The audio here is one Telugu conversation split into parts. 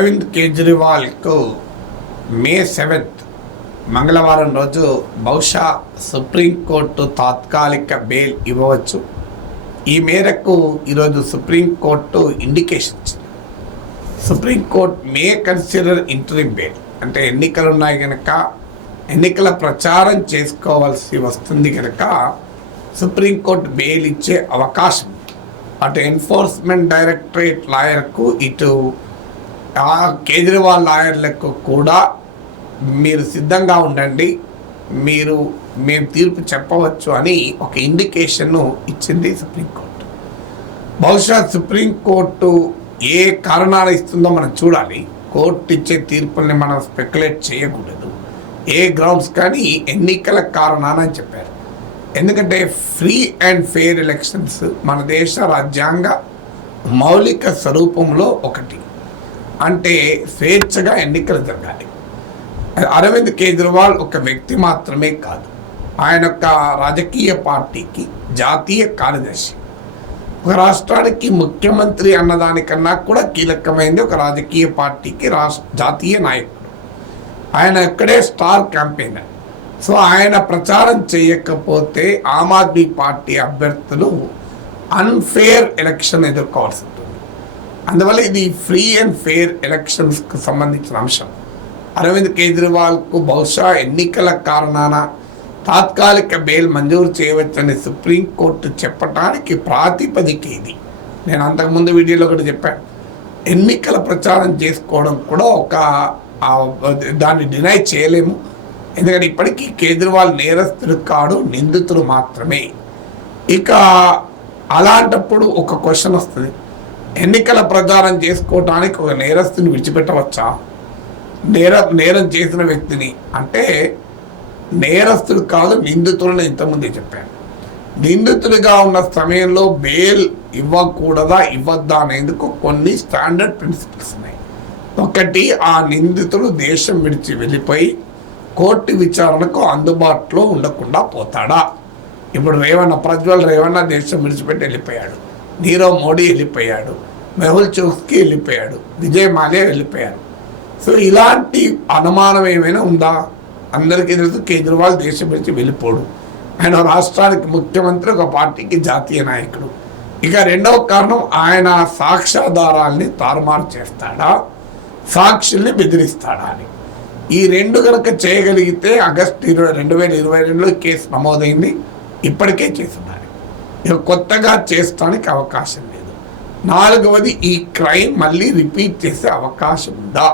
అరవింద్ కేజ్రీవాల్కు మే 7 మంగళవారం రోజు బహుశా సుప్రీంకోర్టు తాత్కాలిక బెయిల్ ఇవ్వవచ్చు. ఈ మేరకు ఈరోజు సుప్రీంకోర్టు ఇండికేషన్ ఇచ్చింది. Supreme court may consider interim bail, అంటే ఎన్నికలు ఉన్నాయి కనుక ఎన్నికల ప్రచారం చేసుకోవాల్సి వస్తుంది కనుక సుప్రీంకోర్టు బెయిల్ ఇచ్చే అవకాశం. అటు ఎన్ఫోర్స్మెంట్ డైరెక్టరేట్ లాయర్కు, ఇటు కేజ్రీవాల్ లాయర్లకు కూడా మీరు సిద్ధంగా ఉండండి, మేము తీర్పు చెప్పవచ్చు అని ఒక ఇండికేషన్ను ఇచ్చింది సుప్రీంకోర్టు. బహుశా సుప్రీంకోర్టు ఏ కారణాలు ఇస్తుందో మనం చూడాలి. కోర్టు ఇచ్చే తీర్పుల్ని మనం స్పెక్యులేట్ చేయకూడదు. ఏ గ్రౌండ్స్ కానీ ఎన్నికల కారణాలని చెప్పారు. ఎందుకంటే ఫ్రీ అండ్ ఫెయిర్ ఎలక్షన్స్ మన దేశ రాజ్యాంగ మౌలిక స్వరూపంలో ఒకటి. అంటే స్వేచ్ఛగా ఎన్నికలు జరగాలి. అరవింద్ కేజ్రీవాల్ ఒక వ్యక్తి మాత్రమే కాదు, ఆయన ఒక రాజకీయ పార్టీకి జాతీయ కార్యదర్శి. ఒక రాష్ట్రానికి ముఖ్యమంత్రి అన్నదానికన్నా కూడా కీలకమైంది ఒక రాజకీయ పార్టీకి జాతీయ నాయకుడు. ఆయన ఇక్కడే స్టార్ క్యాంపెయినర్. సో ఆయన ప్రచారం చేయకపోతే ఆమ్ ఆద్మీ పార్టీ అభ్యర్థులు అన్ఫేర్ ఎలక్షన్ ఎదుర్కోవాల్సి ఉంటుంది. అందువల్ల ఇది ఫ్రీ అండ్ ఫెయిర్ ఎలక్షన్స్కు సంబంధించిన అంశం. అరవింద్ కేజ్రీవాల్కు బహుశా ఎన్నికల కారణాన తాత్కాలిక బెయిల్ మంజూరు చేయవచ్చని సుప్రీంకోర్టు చెప్పడానికి ప్రాతిపదిక ఇది. నేను అంతకుముందు వీడియోలో కూడా చెప్పాను, ఎన్నికల ప్రచారం చేసుకోవడం కూడా దాన్ని డినై చేయలేము. ఎందుకంటే ఇప్పటికీ కేజ్రీవాల్ నేరస్తుడు కాడు, నిందితుడు మాత్రమే. ఇక అలాంటప్పుడు ఒక క్వశ్చన్ వస్తుంది, ఎన్నికల ప్రచారం చేసుకోవటానికి ఒక నేరస్తుని విడిచిపెట్టవచ్చా? నేరం చేసిన వ్యక్తిని అంటే నేరస్తుడు కాదు, నిందితులని ఇంతకుముందే చెప్పాను. నిందితుడిగా ఉన్న సమయంలో బెయిల్ ఇవ్వకూడదా ఇవ్వద్దా అనేందుకు కొన్ని స్టాండర్డ్ ప్రిన్సిపల్స్ ఉన్నాయి. ఒకటి, ఆ నిందితుడు దేశం విడిచి వెళ్ళిపోయి కోర్టు విచారణకు అందుబాటులో ఉండకుండా పోతాడా? ఇప్పుడు ప్రజ్వల్ రేవణ దేశం విడిచిపెట్టి వెళ్ళిపోయాడు, నీరవ్ మోడీ వెళ్ళిపోయాడు, మెహుల్ చోక్సీ వెళ్ళిపోయాడు, విజయ్ మాల్యా వెళ్ళిపోయారు. సో ఇలాంటి అనుమానం ఏమైనా ఉందా? అందరికీ తెలుసు కేజ్రీవాల్ దేశం విడిచి వెళ్ళిపోడు. ఆయన రాష్ట్రానికి ముఖ్యమంత్రి, ఒక పార్టీకి జాతీయ నాయకుడు. ఇక రెండవ కారణం, ఆయన సాక్ష్యాధారాల్ని తారుమారు చేస్తాడా, సాక్షుల్ని బెదిరిస్తాడా అని. ఈ రెండు కనుక చేయగలిగితే ఆగస్టు 2022లో కేసు నమోదైంది, ఇప్పటికే చేస్తున్నారు. ఇక కొత్తగా చేస్తానికి అవకాశం లేదు. నాలుగవది, ఈ క్రైమ్ మళ్ళీ రిపీట్ చేసే అవకాశం ఉందా?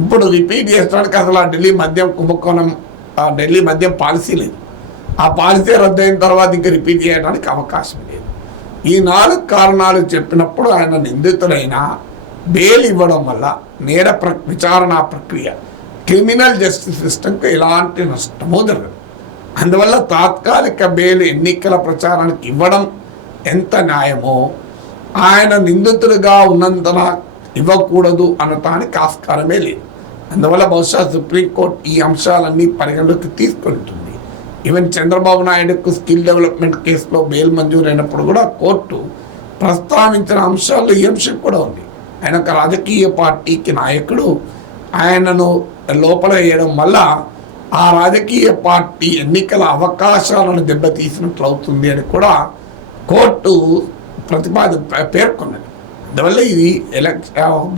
ఇప్పుడు రిపీట్ చేసడానికి అసలు ఆ ఢిల్లీ మద్యం కుంభకోణం, ఢిల్లీ మద్యం పాలసీ లేదు. ఆ పాలసీ రద్దయిన తర్వాత ఇంకా రిపీట్ చేయడానికి అవకాశం లేదు. ఈ 4 కారణాలు చెప్పినప్పుడు ఆయన నిందితుడైన బెయిల్ ఇవ్వడం వల్ల విచారణ ప్రక్రియ, క్రిమినల్ జస్టిస్ సిస్టమ్కి ఎలాంటి నష్టమో జరగదు. అందువల్ల తాత్కాలిక బెయిల్ ఎన్నికల ప్రచారానికి ఇవ్వడం ఎంత న్యాయమో ఆయన నిందితుడిగా ఉన్నంతన ఇవ్వకూడదు అనటానికి ఆస్కారమే లేదు. అందువల్ల బహుశా సుప్రీంకోర్టు ఈ అంశాలన్నీ పరిగణలోకి తీసుకుంటుంది. ఈవెన్ చంద్రబాబు నాయుడుకు స్కిల్ డెవలప్మెంట్ కేసులో బెయిల్ మంజూరైనప్పుడు కూడా కోర్టు ప్రస్తావించిన అంశాల్లో ఈ అంశం కూడా ఉంది. ఆయన ఒక రాజకీయ పార్టీకి నాయకుడు, ఆయనను లోపల వేయడం వల్ల ఆ రాజకీయ పార్టీ ఎన్నికల అవకాశాలను దెబ్బతీసినట్లు అవుతుంది అని కూడా కోర్టు పేర్కొన్నది. అందువల్ల ఇది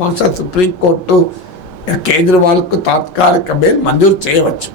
బహుశా సుప్రీంకోర్టు కేజ్రీవాల్కు తాత్కాలిక బెయిల్ మంజూరు చేయవచ్చు.